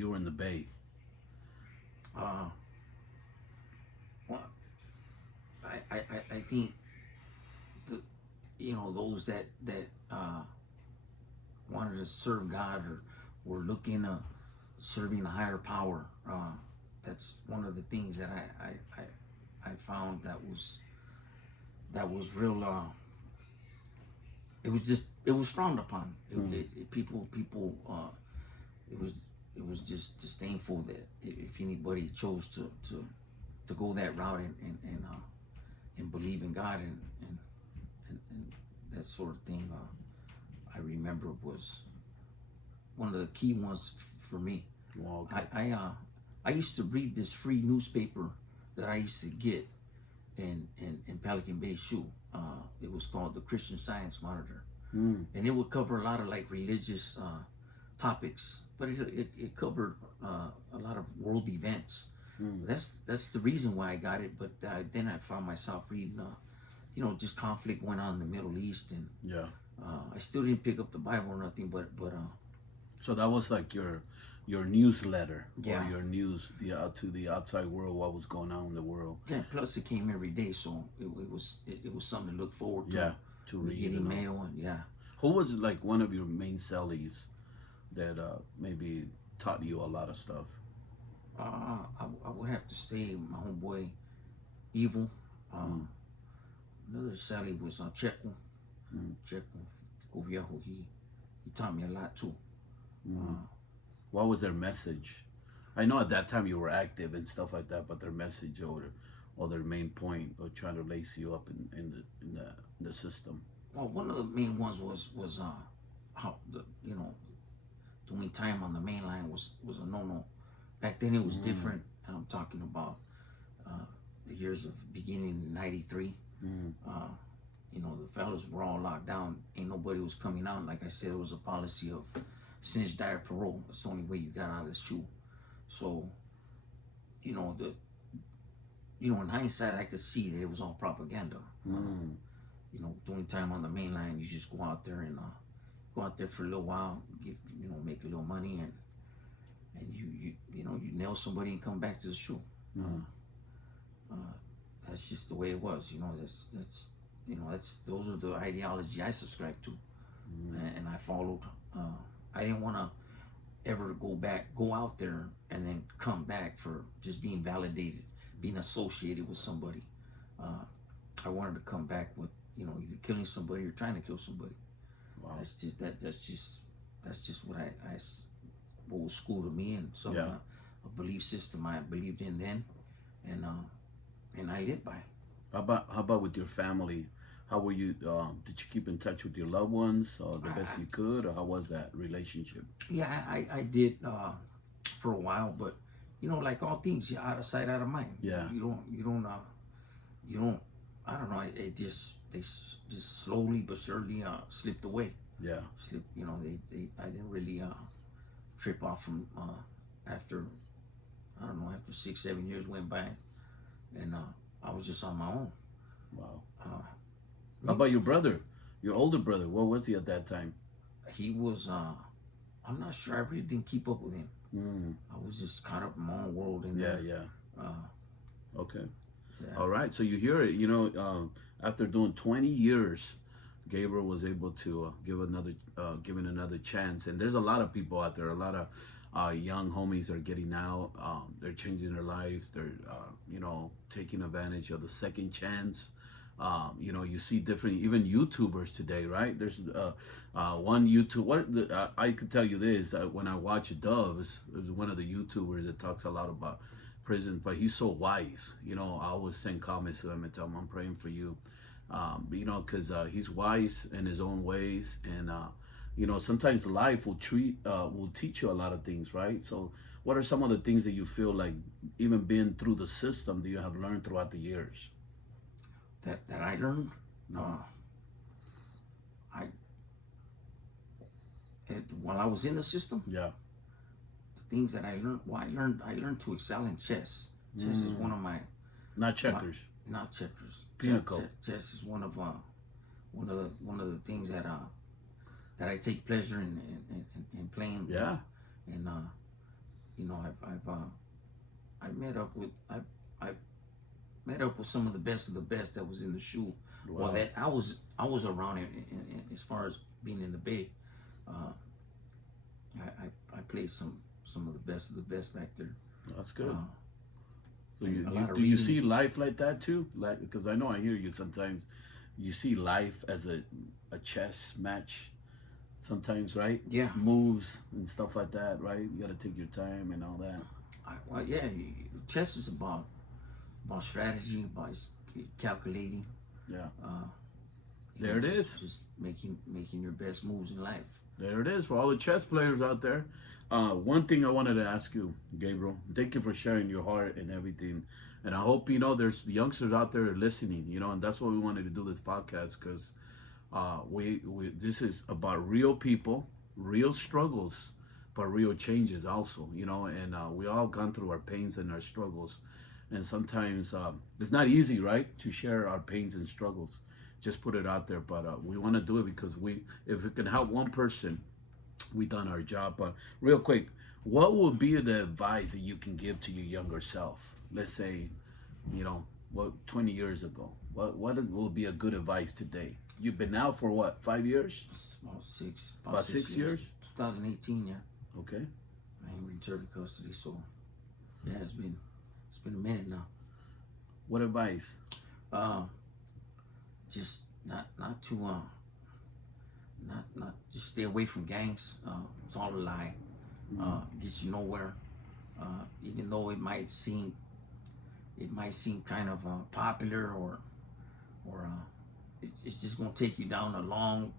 you were in the Bay? Uh, well, I think the, those that wanted to serve God or were looking to serving a higher power. That's one of the things that I found that was real. It was frowned upon. People it was it was just disdainful that if anybody chose to go that route and believe in God and that sort of thing. I remember was one of the key ones for me. Well, okay. I used to read this free newspaper that I used to get in Pelican Bay Shoe. It was called the Christian Science Monitor, and it would cover a lot of like religious topics, but it covered a lot of world events. That's the reason why I got it. But then I found myself reading, just conflict went on in the Middle East, and Yeah. I still didn't pick up the Bible or nothing, but So that was like your newsletter, Yeah. or your news to the outside world, what was going on in the world. yeah. Plus, it came every day, so it was something to look forward to. Yeah, to Me read getting and all. mail and yeah. Who was like one of your main sellies that maybe taught you a lot of stuff? I would have to say my homeboy Evil. Another Sally was Checo. Checo Viejo. He taught me a lot too. What was their message? I know at that time you were active and stuff like that, but their message or their main point of trying to lace you up in the system. Well, one of the main ones was how doing time on the main line was a no. Back then it was different. And I'm talking about the years of beginning in '93. The fellas were all locked down. Ain't nobody was coming out. Like I said, it was a policy of snitch, die, or parole. That's the only way you got out of the shoe. So, in hindsight, I could see that it was all propaganda. Doing time on the main line, you just go out there and go out there for a little while, make a little money, and you nail somebody and come back to the shoe. That's just the way it was. Those are the ideology I subscribed to, and I followed. I didn't want to ever go out there and then come back for just being validated, being associated with somebody. I wanted to come back with either killing somebody or trying to kill somebody. Wow. That's just what was school to me, and some a belief system I believed in then, and I lived by. How about with your family? How were you? Did you keep in touch with your loved ones the best you could, or how was that relationship? Yeah, I did for a while, but like all things, you're out of sight, out of mind. Yeah. You don't. I don't know. They just slowly but surely slipped away. Yeah. I didn't really trip off from after, I don't know, after 6-7 years went by, and I was just on my own. Wow. How about your brother, your older brother? What was he at that time? He was. I'm not sure. I really didn't keep up with him. I was just caught up in my own world. Okay. Yeah. All right. So you hear it. After doing 20 years, Gabriel was able to given another chance. And there's a lot of people out there. A lot of young homies are getting out. They're changing their lives. They're taking advantage of the second chance. You see different, even YouTubers today, right? There's one YouTube. I could tell you this: when I watch Doves, there's one of the YouTubers that talks a lot about prison, but he's so wise. I always send comments to him and tell him I'm praying for you, because he's wise in his own ways, and sometimes life will teach you a lot of things, right? So, what are some of the things that you feel like, even being through the system, that you have learned throughout the years? That I learned. While I was in the system. Yeah. The things that I learned. Well, I learned to excel in chess. Chess is one of my. Not checkers. Not checkers. Pinochle. Chess is one of the things that I take pleasure in playing. Yeah. And you know, I met up with I met up with some of the best that was in the shoe. Well, Wow. that I was around as far as being in the Bay. Uh, I played some of the best back there. That's good. Uh, So and a you lot of do you reading. see life like that too? Like, because I know I hear you sometimes. You see life as a chess match sometimes, right? Yeah. Moves and stuff like that, right? You got to take your time and all that. Well, yeah. Chess is about strategy, about calculating. Yeah. Uh, There it is. just making your best moves in life. There it is for all the chess players out there. One thing I wanted to ask you, Gabriel. Thank you for sharing your heart and everything. And I hope there's youngsters out there listening. And that's why we wanted to do this podcast because we this is about real people, real struggles, but real changes also. And we all gone through our pains and our struggles, and sometimes it's not easy, right, to share our pains and struggles. Just put it out there, but we want to do it because if it can help one person, we done our job. But real quick, what would be the advice that you can give to your younger self? Let's say, what 20 years ago. What will be a good advice today? You've been out for what, 5 years? About About 6 years? 2018, yeah. Okay. I ain't returned to custody, so yeah, it's been a minute now. What advice? Uh, just not to not just stay away from gangs. It's all a lie. Gets you nowhere. Even though it might seem kind of popular or it's just gonna take you down a long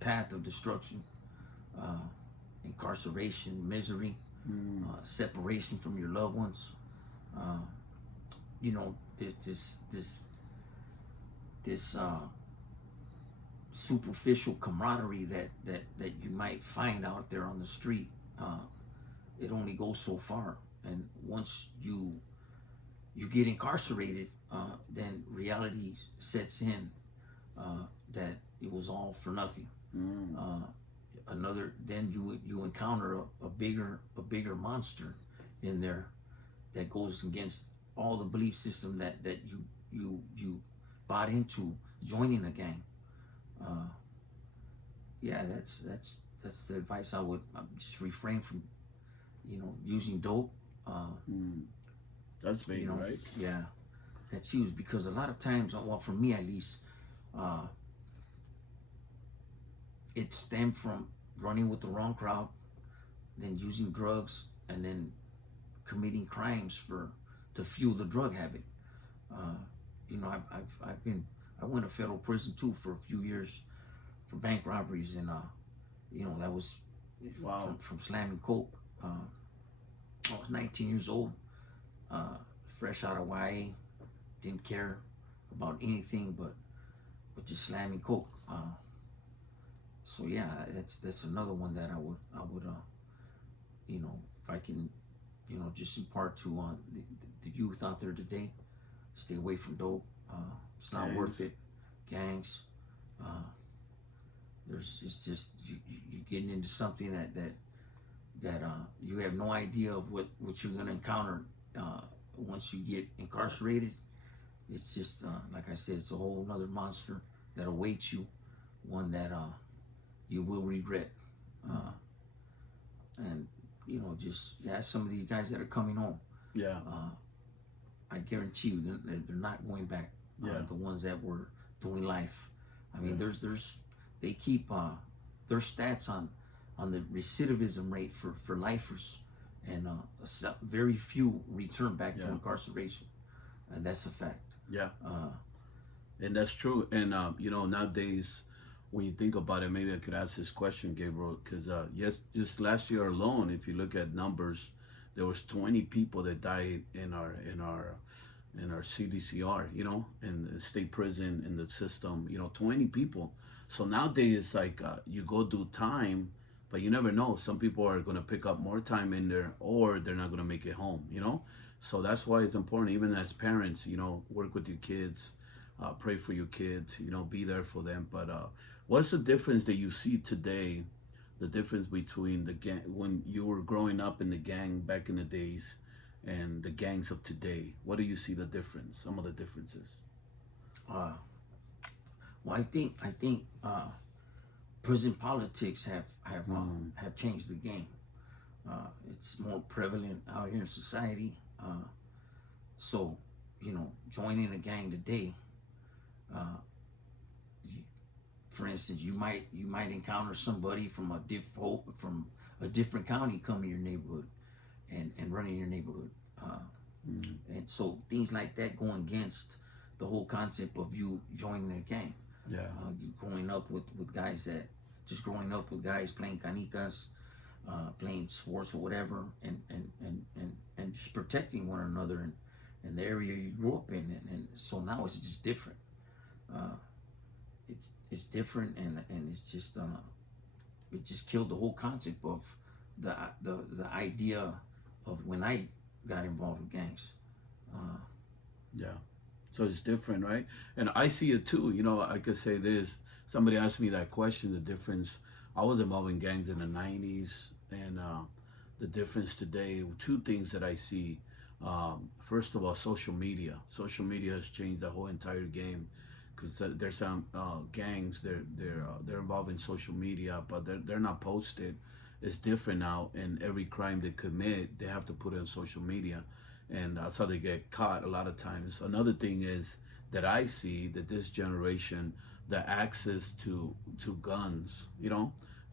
path of destruction, uh, incarceration, misery, separation from your loved ones. Uh, this superficial camaraderie that you might find out there on the street. It only goes so far, and once you get incarcerated, then reality sets in that it was all for nothing. Then you encounter a bigger monster in there that goes against all the belief system that you bought into joining a gang. Uh, yeah, that's the advice I would just refrain from, using dope. That's big, right? Yeah, that's huge because a lot of times, well, for me at least, uh, it stemmed from running with the wrong crowd, then using drugs, and then committing crimes to fuel the drug habit. Uh, I went to federal prison too for a few years for bank robberies, and that was Wow. from slamming coke. I was 19 years old, fresh out of YA, didn't care about anything but just slamming coke. So yeah, that's another one that I would if I can, just impart to the youth out there today, stay away from dope. It's not Gangs. worth it. Gangs. It's just you're getting into something that you have no idea of what you're gonna encounter once you get incarcerated. It's just like I said, it's a whole other monster that awaits you, one that you will regret. And just ask some of these guys that are coming home. Yeah. I guarantee you they're not going back. Yeah. The ones that were doing life. I mean, Yeah. they keep their stats on the recidivism rate for lifers, and very few return back to Yeah. incarceration, and that's a fact. Yeah. Uh, And that's true. And nowadays, when you think about it, maybe I could ask this question, Gabriel, because yes, just last year alone, if you look at numbers, there was 20 people that died in our CDCR, in the state prison, in the system, 20 people. So nowadays, it's like you go do time, but you never know. Some people are going to pick up more time in there, or they're not going to make it home. So that's why it's important, even as parents, work with your kids, pray for your kids, be there for them. But what's the difference that you see today, the difference between the gang when you were growing up in the gang back in the days and the gangs of today. What do you see the difference? Some of the differences. Uh, well, I think prison politics have changed the game. It's more prevalent out here in society. So, joining a gang today, uh, for instance, you might encounter somebody from a different county come to your neighborhood and run in your neighborhood, and so things like that go against the whole concept of you joining a gang. Yeah. You growing up with guys that just growing up with guys playing canicas, playing sports or whatever, and just protecting one another in the area you grew up in, and so now it's just different. Uh, it's different, and it's just it just killed the whole concept of the idea of when I got involved with gangs. Uh, Yeah. So it's different, right? And I see it too. I could say this. Somebody asked me that question, the difference. I was involved in gangs in the 90s, and the difference today, two things that I see. First of all, social media. Social media has changed the whole entire game because there's some gangs, they're involved in social media, but they're not posted. It's different now, and every crime they commit, they have to put it on social media, and that's how they get caught a lot of times. Another thing is that I see that this generation, the access to guns,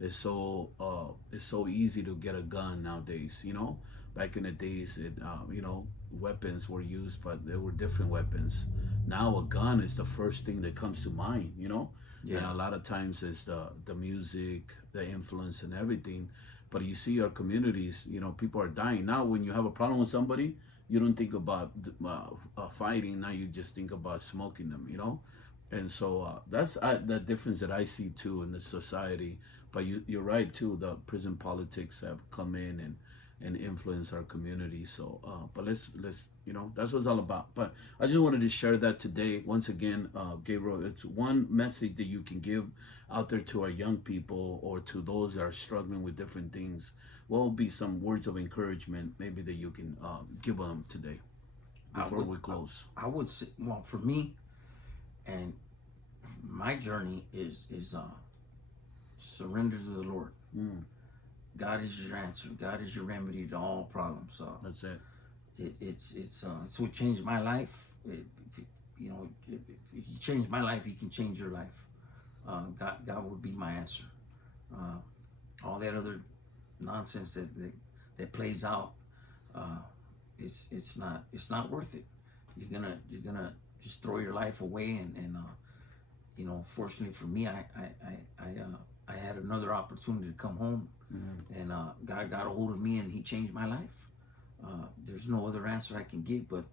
it's so easy to get a gun nowadays. Back in the days, weapons were used, but there were different weapons. Now a gun is the first thing that comes to mind. And yeah, a lot of times it's the music, the influence, and everything. But you see our communities, people are dying now. When you have a problem with somebody, you don't think about fighting. Now you just think about smoking them. And so that's the difference that I see too in the society. But you're right too. The prison politics have come in and influence our community. So, but let's that's what it's all about. But I just wanted to share that today. Once again, Gabriel, it's one message that you can give out there to our young people or to those that are struggling with different things. What will be some words of encouragement maybe that you can give them today before we close? I would say, well, for me, and my journey is surrender to the Lord. Mm, God is your answer. God is your remedy to all problems. that's it. It's what changed my life. If He changed my life, He can change your life. God would be my answer. Uh, all that other nonsense that plays out, it's not worth it. You're gonna just throw your life away, and fortunately for me, I had another opportunity to come home, and God got a hold of me, and He changed my life. There's no other answer I can give, but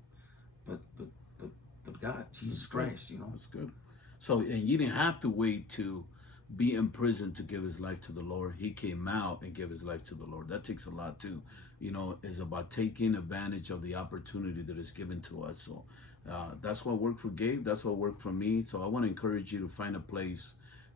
God, Jesus Christ, That's good. So, and you didn't have to wait to be in prison to give his life to the Lord. He came out and gave his life to the Lord. That takes a lot too. It's about taking advantage of the opportunity that is given to us. So that's what worked for Gabe. That's what worked for me. So I want to encourage you to find a place